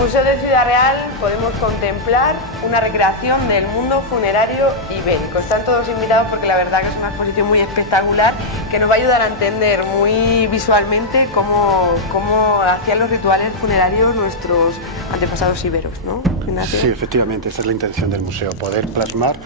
Museo de Ciudad Real podemos contemplar una recreación del mundo funerario ibérico. Están todos invitados porque la verdad que es una exposición muy espectacular que nos va a ayudar a entender muy visualmente cómo hacían los rituales funerarios nuestros antepasados iberos, ¿no, Ignacio? Sí, efectivamente, esa es la intención del museo, poder plasmar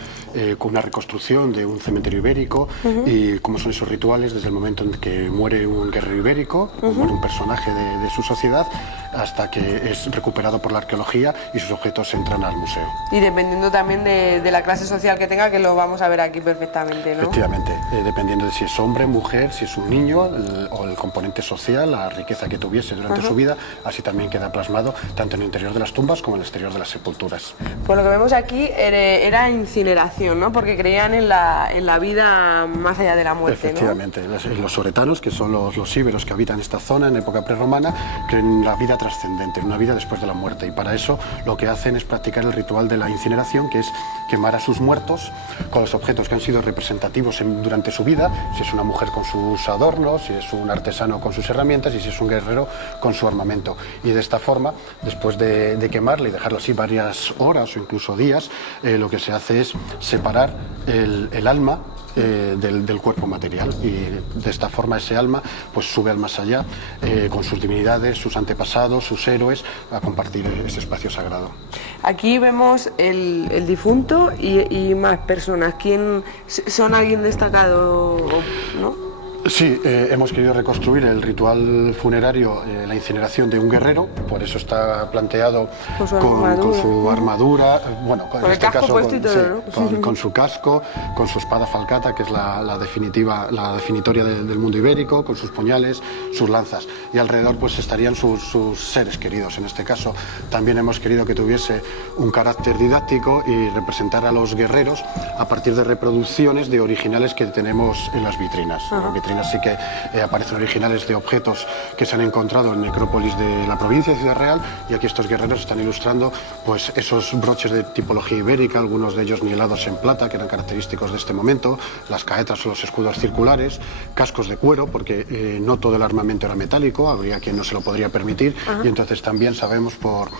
con una reconstrucción de un cementerio ibérico y cómo son esos rituales desde el momento en que muere un guerrero ibérico, o muere un personaje de su sociedad, hasta que es recuperado por la arqueología y sus objetos entran al museo. Y dependiendo también de la clase social que tenga, que lo vamos a ver aquí perfectamente, ¿no? Efectivamente, dependiendo de si es hombre, mujer, si es un niño o el componente social, la riqueza que tuviese durante su vida, así también queda plasmado tanto en el interior de las tumbas como en el exterior de las sepulturas. Pues lo que vemos aquí era incineración, ¿no? Porque creían en la vida más allá de la muerte, efectivamente, ¿no? Los oretanos, que son los íberos que habitan esta zona en época prerromana, creen en la vida trascendente, en una vida después de la muerte, y para eso lo que hacen es practicar el ritual de la incineración, que es quemar a sus muertos con los objetos que han sido representativos durante su vida, si es una mujer con sus adornos, si es un artesano con sus herramientas y si es un guerrero con su armamento. Y de esta forma, después de quemarle y dejarlo así varias horas o incluso días, lo que se hace es separar el alma del cuerpo material, y de esta forma ese alma pues sube al más allá con sus divinidades, sus antepasados, sus héroes, a compartir ese espacio sagrado. Aquí vemos el difunto y más personas. ¿Quién son alguien destacado, no? Sí, hemos querido reconstruir el ritual funerario, la incineración de un guerrero, por eso está planteado con su armadura, bueno, en este caso con su casco, con su espada falcata, que es la definitoria del mundo ibérico, con sus puñales, sus lanzas, y alrededor pues estarían sus seres queridos. En este caso también hemos querido que tuviese un carácter didáctico y representar a los guerreros a partir de reproducciones de originales que tenemos en las vitrinas. Así que aparecen originales de objetos que se han encontrado en necrópolis de la provincia de Ciudad Real, y aquí estos guerreros están ilustrando pues esos broches de tipología ibérica, algunos de ellos nielados en plata, que eran característicos de este momento, las caetas o los escudos circulares, cascos de cuero, porque no todo el armamento era metálico, habría quien no se lo podría permitir, y entonces también sabemos por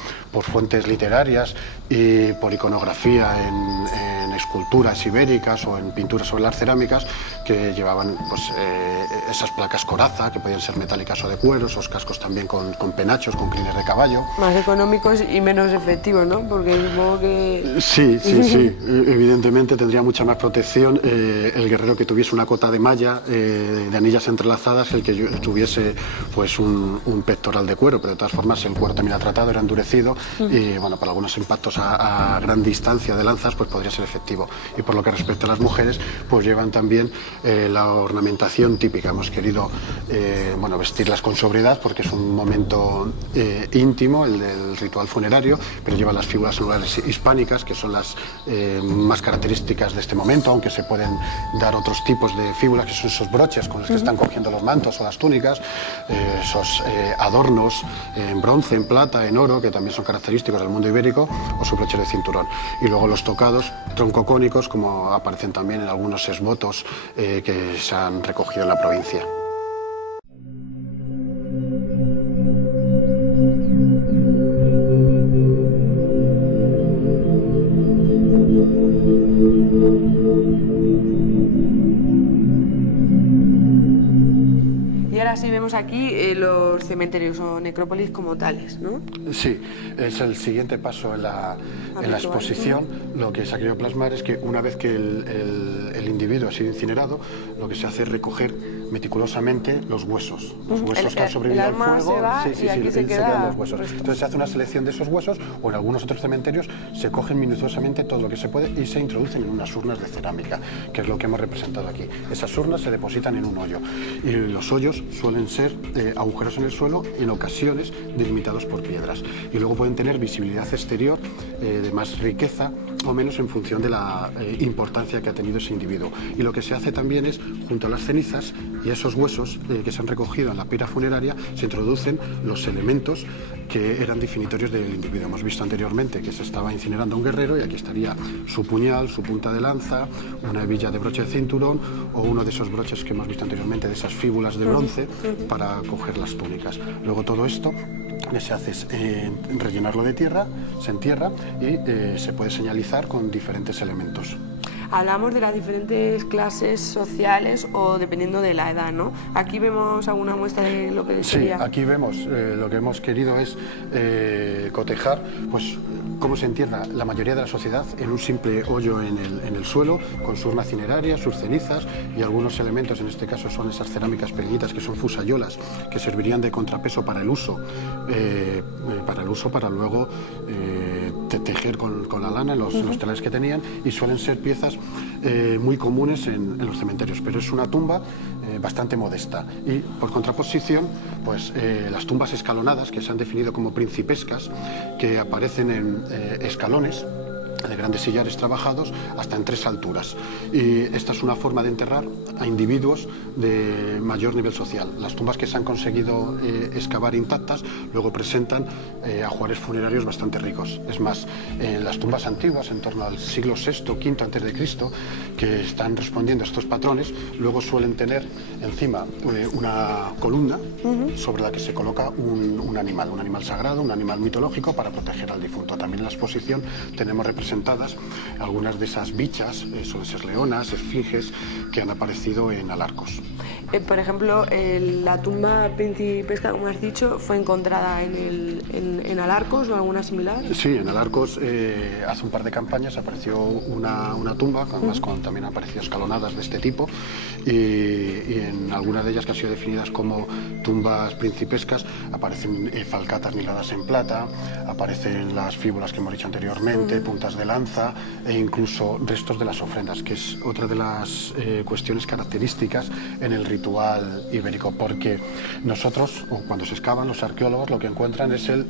fuentes literarias y por iconografía en esculturas ibéricas o en pinturas sobre las cerámicas, que llevaban pues esas placas coraza, que podían ser metálicas o de cuero, esos cascos también con penachos, con crines de caballo. Más económicos y menos efectivos, ¿no? Porque supongo que... Sí, evidentemente tendría mucha más protección el guerrero que tuviese una cota de malla, de anillas entrelazadas, el que tuviese pues un pectoral de cuero, pero de todas formas el cuero también ha tratado, era endurecido, y bueno, para algunos impactos a gran distancia de lanzas pues podría ser efectivo. Y por lo que respecta a las mujeres, pues llevan también la ornamentación típica. Hemos querido vestirlas con sobriedad porque es un momento íntimo, el del ritual funerario, pero llevan las figuras celulares hispánicas, que son las más características de este momento, aunque se pueden dar otros tipos de figuras, que son esos broches con los que están cogiendo los mantos o las túnicas, esos adornos en bronce, en plata, en oro, que también son característicos del mundo ibérico, o su broche de cinturón. Y luego los tocados troncocónicos, como aparecen también en algunos esbotos que se han recogido en la provincia. Y ahora sí vemos aquí los cementerios o necrópolis como tales, ¿no? Sí, es el siguiente paso en la exposición. Lo que se ha querido plasmar es que una vez que el individuo ha sido incinerado, lo que se hace es recoger meticulosamente los huesos. Los huesos que han sobrevivido al fuego. Y aquí se quedan los huesos. Entonces se hace una selección de esos huesos, o en algunos otros cementerios se cogen minuciosamente todo lo que se puede y se introducen en unas urnas de cerámica, que es lo que hemos representado aquí. Esas urnas se depositan en un hoyo, y los hoyos suelen ser agujeros en el suelo, en ocasiones delimitados por piedras, y luego pueden tener visibilidad exterior de más riqueza o menos en función de la importancia que ha tenido ese individuo. Y lo que se hace también es, junto a las cenizas y a esos huesos que se han recogido en la pira funeraria, se introducen los elementos que eran definitorios del individuo. Hemos visto anteriormente que se estaba incinerando a un guerrero, y aquí estaría su puñal, su punta de lanza, una hebilla de broche de cinturón, o uno de esos broches que hemos visto anteriormente, de esas fíbulas de bronce para coger las túnicas. Luego todo esto que se hace es rellenarlo de tierra, se entierra y se puede señalizar con diferentes elementos. Hablamos de las diferentes clases sociales o dependiendo de la edad, ¿no? Aquí vemos alguna muestra de lo que sería... Sí, aquí vemos lo que hemos querido es cotejar pues, cómo se entierra la mayoría de la sociedad en un simple hoyo en el suelo, con su urna cineraria, sus cenizas y algunos elementos, en este caso son esas cerámicas pequeñitas que son fusayolas, que servirían de contrapeso para el uso, para luego tejer con la lana en los telares que tenían, y suelen ser piezas muy comunes en los cementerios, pero es una tumba bastante modesta. Y por contraposición, pues las tumbas escalonadas, que se han definido como principescas, que aparecen en escalones de grandes sillares trabajados hasta en 3 alturas. Y esta es una forma de enterrar a individuos de mayor nivel social. Las tumbas que se han conseguido excavar intactas luego presentan ajuares funerarios bastante ricos. Es más, las tumbas antiguas, en torno al siglo VI, V a.C., que están respondiendo a estos patrones, luego suelen tener encima una columna sobre la que se coloca un animal sagrado, un animal mitológico para proteger al difunto. También en la exposición tenemos representadas algunas de esas bichas, suelen ser leonas, esfinges, que han aparecido en Alarcos. Por ejemplo, la tumba principesca, como has dicho, ¿fue encontrada en Alarcos o alguna similar? Sí, en Alarcos hace un par de campañas apareció una tumba, además también han aparecido escalonadas de este tipo, y en algunas de ellas que han sido definidas como tumbas principescas aparecen falcatas niladas en plata, aparecen las fíbulas que hemos dicho anteriormente, puntas de lanza e incluso restos de las ofrendas, que es otra de las cuestiones características en el ritual ibérico, porque nosotros, cuando se excavan, los arqueólogos lo que encuentran es el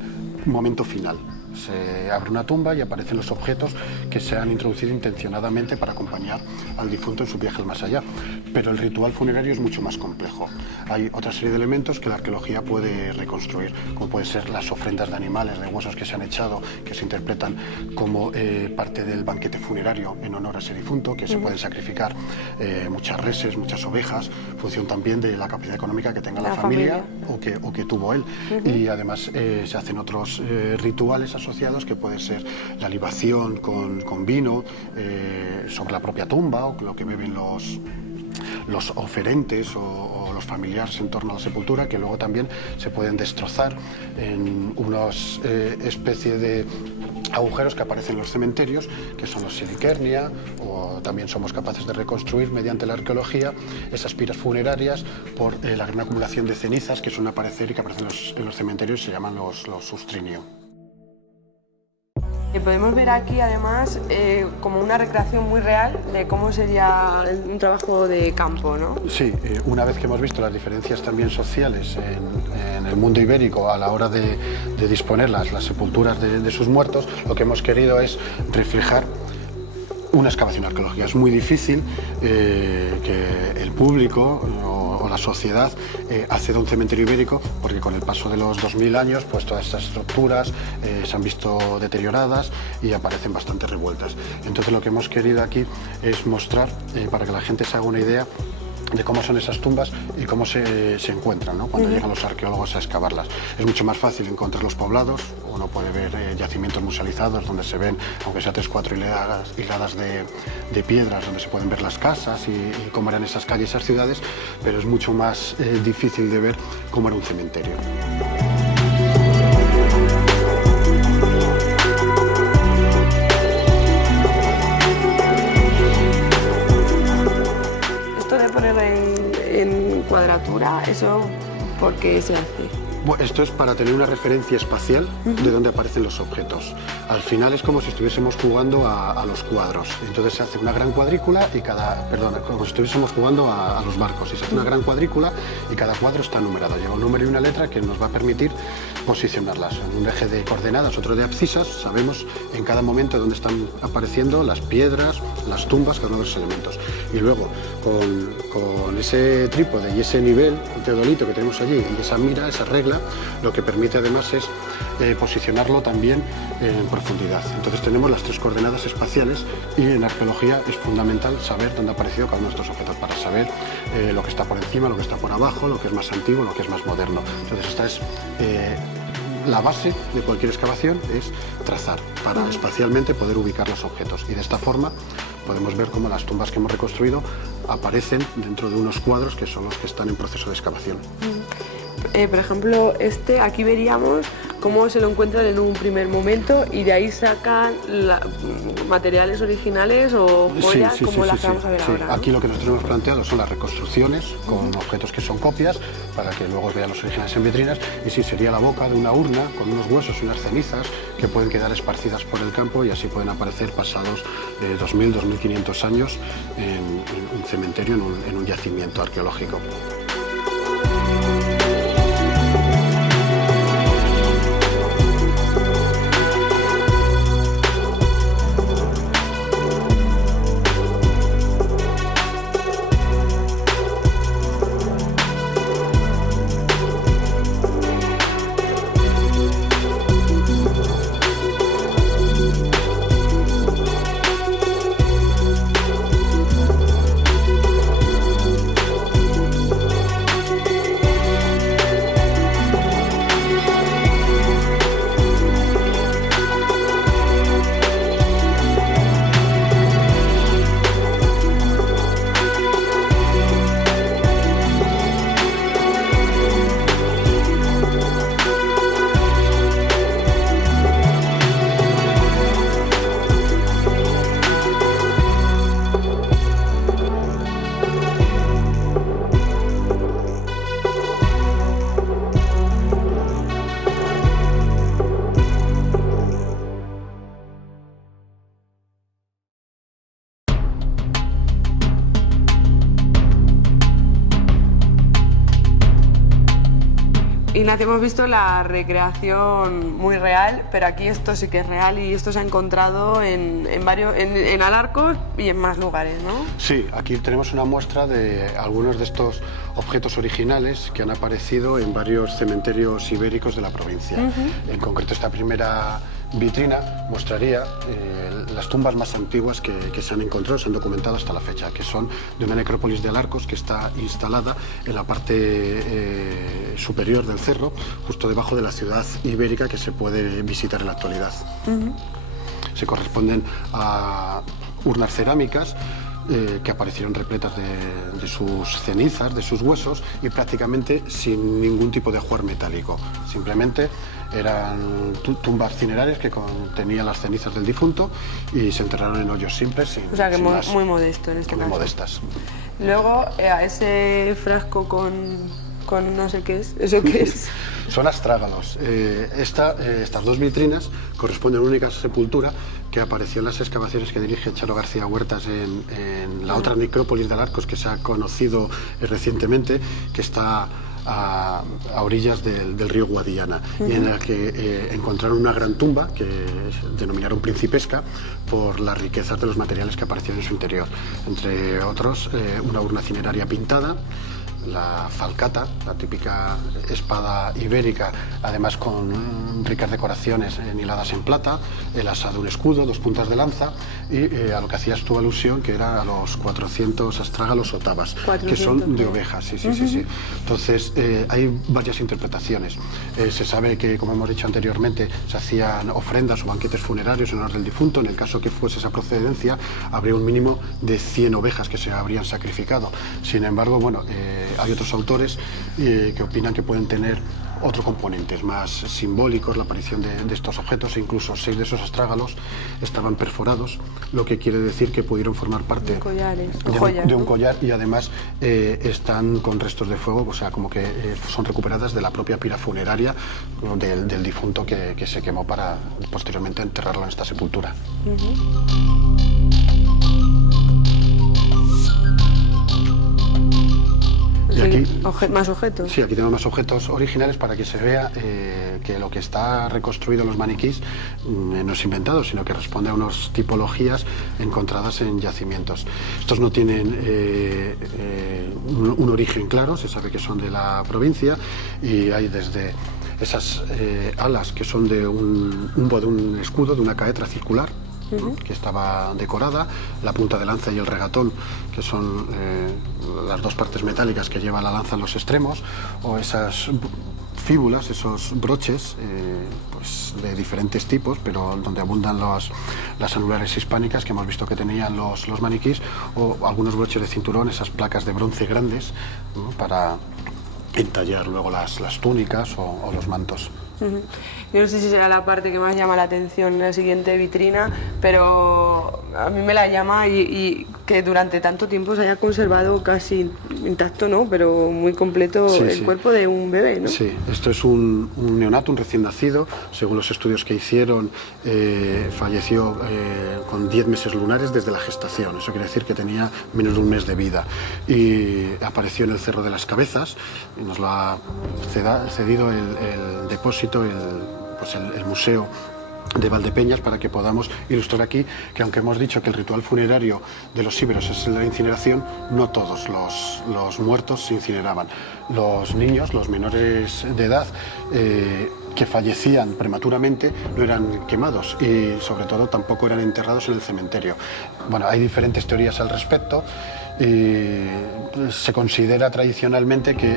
momento final. Se abre una tumba y aparecen los objetos que se han introducido intencionadamente para acompañar al difunto en su viaje al más allá. Pero el ritual funerario es mucho más complejo. Hay otra serie de elementos que la arqueología puede reconstruir, como pueden ser las ofrendas de animales, de huesos que se han echado, que se interpretan como parte del banquete funerario en honor a ese difunto, que se pueden sacrificar muchas reses, muchas ovejas, en función también de la capacidad económica que tenga la familia o que tuvo él. Y además se hacen otros rituales asociados, que puede ser la libación con vino sobre la propia tumba, o lo que beben los oferentes o los familiares en torno a la sepultura, que luego también se pueden destrozar en unas especie de agujeros que aparecen en los cementerios, que son los siliquernia, o también somos capaces de reconstruir mediante la arqueología esas piras funerarias por la gran acumulación de cenizas que suelen aparecer y que aparecen en los cementerios, y se llaman los sustrinio. Podemos ver aquí además como una recreación muy real de cómo sería un trabajo de campo, ¿no? Sí, una vez que hemos visto las diferencias también sociales en el mundo ibérico a la hora de disponer las sepulturas de sus muertos, lo que hemos querido es reflejar una excavación arqueológica. Es muy difícil que el público o la sociedad acceda a un cementerio ibérico, porque con el paso de los 2000 años pues todas estas estructuras se han visto deterioradas y aparecen bastante revueltas. Entonces lo que hemos querido aquí es mostrar, para que la gente se haga una idea de cómo son esas tumbas y cómo se encuentran, ¿no?, cuando llegan los arqueólogos a excavarlas. Es mucho más fácil encontrar los poblados. Uno puede ver yacimientos musealizados donde se ven, aunque sea 3 o 4 hiladas de piedras, donde se pueden ver las casas y cómo eran esas calles, esas ciudades, pero es mucho más difícil de ver cómo era un cementerio. En cuadratura, ¿eso por qué se hace? Bueno, esto es para tener una referencia espacial de dónde aparecen los objetos. Al final es como si estuviésemos jugando a los cuadros. Entonces se hace una gran cuadrícula y como si estuviésemos jugando a los barcos. Y se hace una gran cuadrícula y cada cuadro está numerado. Lleva un número y una letra que nos va a permitir posicionarlas. En un eje de coordenadas, otro de abscisas, sabemos en cada momento dónde están apareciendo las piedras, las tumbas, cada uno de los elementos. Y luego, con ese trípode y ese nivel, el teodolito que tenemos allí, y esa mira, esa regla, lo que permite además es posicionarlo también en profundidad. Entonces tenemos las 3 coordenadas espaciales, y en arqueología es fundamental saber dónde ha aparecido cada uno de estos objetos para saber lo que está por encima, lo que está por abajo, lo que es más antiguo, lo que es más moderno. Entonces esta es la base de cualquier excavación es trazar para espacialmente poder ubicar los objetos, y de esta forma podemos ver cómo las tumbas que hemos reconstruido aparecen dentro de unos cuadros que son los que están en proceso de excavación. Por ejemplo, aquí veríamos cómo se lo encuentran en un primer momento y de ahí sacan materiales originales o joyas como las que vamos a ver ahora, ¿no? Aquí lo que nosotros hemos planteado son las reconstrucciones con objetos que son copias para que luego vean los originales en vitrinas, y sí, sería la boca de una urna con unos huesos y unas cenizas que pueden quedar esparcidas por el campo y así pueden aparecer pasados 2.000, 2.500 años en un cementerio, en un yacimiento arqueológico. Ignacio, hemos visto la recreación muy real, pero aquí esto sí que es real y esto se ha encontrado en Alarcos y en más lugares, ¿no? Sí, aquí tenemos una muestra de algunos de estos objetos originales que han aparecido en varios cementerios ibéricos de la provincia. En concreto, esta primera vitrina mostraría las tumbas más antiguas que se han encontrado, se han documentado hasta la fecha, que son de una necrópolis de Alarcos que está instalada en la parte superior del cerro, justo debajo de la ciudad ibérica que se puede visitar en la actualidad. Se corresponden a urnas cerámicas que aparecieron repletas de sus cenizas, de sus huesos, y prácticamente sin ningún tipo de ajuar metálico. Simplemente eran tumbas cinerarias que contenían las cenizas del difunto y se enterraron en hoyos simples. O sea que muy modesto en este caso. Muy modestas. Luego, a ese frasco con no sé qué es, ¿eso qué es? Son astrágalos. Estas dos vitrinas corresponden a una única sepultura que apareció en las excavaciones que dirige Charo García Huertas en la otra necrópolis de Alarcos que se ha conocido recientemente, que está a orillas del río Guadiana, y en la que encontraron una gran tumba que denominaron principesca por las riquezas de los materiales que aparecieron en su interior, entre otros una urna cineraria pintada, la falcata, la típica espada ibérica, además con ricas decoraciones enhiladas en plata, el asa de un escudo, dos puntas de lanza, y a lo que hacías tu alusión, que era a los 400 astrágalos o tabas, que son de ovejas. Sí. Entonces, hay varias interpretaciones. Se sabe que, como hemos dicho anteriormente, se hacían ofrendas o banquetes funerarios en honor del difunto. En el caso que fuese esa procedencia, habría un mínimo de 100 ovejas que se habrían sacrificado. Sin embargo, bueno, hay otros autores que opinan que pueden tener otro componentes más simbólicos, la aparición de estos objetos, e incluso 6 de esos astrágalos estaban perforados, lo que quiere decir que pudieron formar parte de un collar, y además están con restos de fuego, o sea, como que son recuperadas de la propia pira funeraria del difunto que se quemó para posteriormente enterrarlo en esta sepultura. Y aquí, más objetos. Sí, aquí tenemos más objetos originales para que se vea que lo que está reconstruido en los maniquís no es inventado, sino que responde a unas tipologías encontradas en yacimientos. Estos no tienen un origen claro, se sabe que son de la provincia, y hay desde esas alas que son de un escudo, de una caetra circular, que estaba decorada, la punta de lanza y el regatón, que son las dos partes metálicas que lleva la lanza en los extremos, o esas fíbulas, esos broches, pues de diferentes tipos, pero donde abundan las anulares hispánicas que hemos visto que tenían los maniquís, o algunos broches de cinturón, esas placas de bronce grandes, ¿no?, para entallar luego las túnicas o los mantos. Yo no sé si será la parte que más llama la atención en la siguiente vitrina, pero a mí me la llama y que durante tanto tiempo se haya conservado casi intacto, ¿no?, pero muy completo, sí, el cuerpo de un bebé, ¿no? Sí, esto es un neonato, un recién nacido. Según los estudios que hicieron, falleció con 10 meses lunares desde la gestación. Eso quiere decir que tenía menos de un mes de vida. Y apareció en el Cerro de las Cabezas, y nos lo ha cedido el depósito, el museo de Valdepeñas, para que podamos ilustrar aquí que, aunque hemos dicho que el ritual funerario de los íberos es la incineración, no todos los muertos se incineraban. Los niños, los menores de edad, que fallecían prematuramente, no eran quemados y sobre todo tampoco eran enterrados en el cementerio. Bueno, hay diferentes teorías al respecto. Se considera tradicionalmente que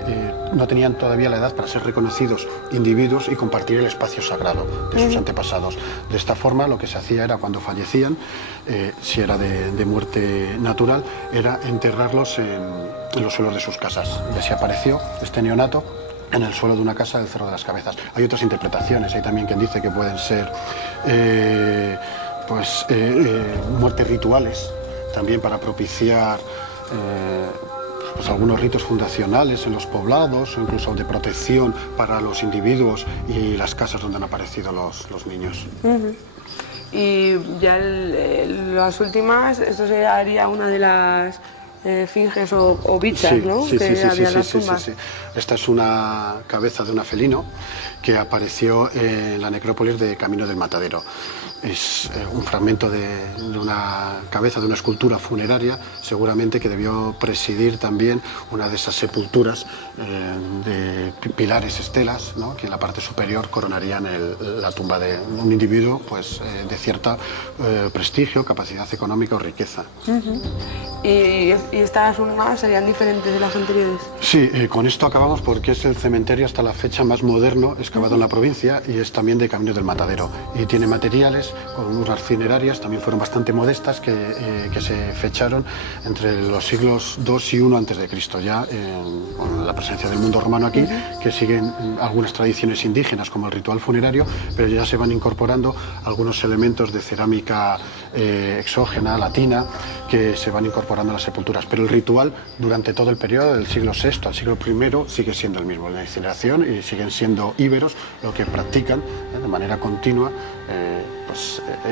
no tenían todavía la edad para ser reconocidos individuos y compartir el espacio sagrado de sus antepasados. De esta forma, lo que se hacía era, cuando fallecían, si era de muerte natural, era enterrarlos en los suelos de sus casas. Y así apareció este neonato en el suelo de una casa del Cerro de las Cabezas. Hay otras interpretaciones, hay también quien dice que pueden ser muertes rituales, también para propiciar pues algunos ritos fundacionales en los poblados, o incluso de protección para los individuos y las casas donde han aparecido los niños. Y ya las últimas, esto sería una de las finges o bichas, sí, ¿no? Sí, que sí. Esta es una cabeza de una felino que apareció en la necrópolis de Camino del Matadero. Es un fragmento de una cabeza de una escultura funeraria, seguramente que debió presidir también una de esas sepulturas de pilares, estelas, ¿no?, que en la parte superior coronarían la tumba de un individuo, pues, de cierto prestigio, capacidad económica o riqueza. ¿Y estas urnas serían diferentes de las anteriores? Sí, con esto acabamos, porque es el cementerio hasta la fecha más moderno excavado en la provincia, y es también de Camino del Matadero. Y tiene materiales, con urnas funerarias, también fueron bastante modestas, que se fecharon entre los siglos II y I a.C., ya con la presencia del mundo romano aquí, que siguen algunas tradiciones indígenas como el ritual funerario, pero ya se van incorporando algunos elementos de cerámica exógena, latina, que se van incorporando a las sepulturas. Pero el ritual, durante todo el periodo del siglo VI al siglo I, sigue siendo el mismo, la incineración, y siguen siendo íberos lo que practican de manera continua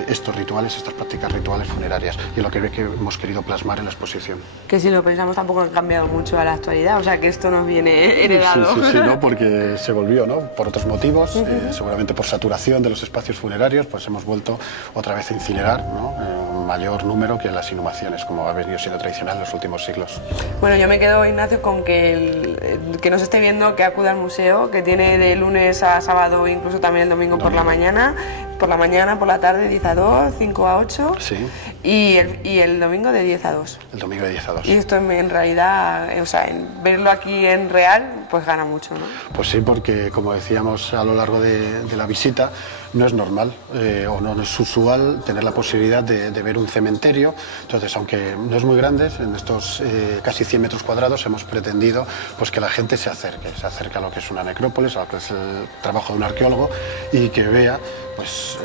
estos rituales, estas prácticas rituales funerarias, y lo que hemos querido plasmar en la exposición. Que si lo pensamos tampoco ha cambiado mucho a la actualidad, o sea que esto nos viene heredado. Sí, ¿no? Porque se volvió, ¿no?, por otros motivos, seguramente por saturación de los espacios funerarios, pues hemos vuelto otra vez a incinerar, ¿no?, un mayor número que las inhumaciones, como ha venido siendo tradicional en los últimos siglos. Bueno, yo me quedo, Ignacio, con que que nos esté viendo, que acuda al museo, que tiene de lunes a sábado, incluso también el domingo por la mañana, por la tarde 10 a 2, 5 a 8, sí, y el domingo de 10 a 2. El domingo de 10 a 2. Y esto en realidad, o sea, en verlo aquí en real, pues gana mucho, ¿no? Pues sí, porque como decíamos a lo largo de la visita, no es normal o no es usual tener la posibilidad de ver un cementerio. Entonces, aunque no es muy grande, en estos casi 100 metros cuadrados hemos pretendido, pues, que la gente se acerque a lo que es una necrópolis, a lo que es el trabajo de un arqueólogo, y que vea, pues,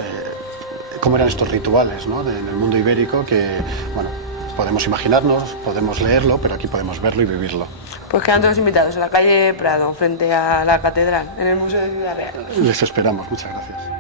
cómo eran estos rituales, ¿no?, en el mundo ibérico, que, bueno, podemos imaginarnos, podemos leerlo, pero aquí podemos verlo y vivirlo. Pues quedan todos invitados en la calle Prado, frente a la catedral, en el Museo de Ciudad Real. Les esperamos, muchas gracias.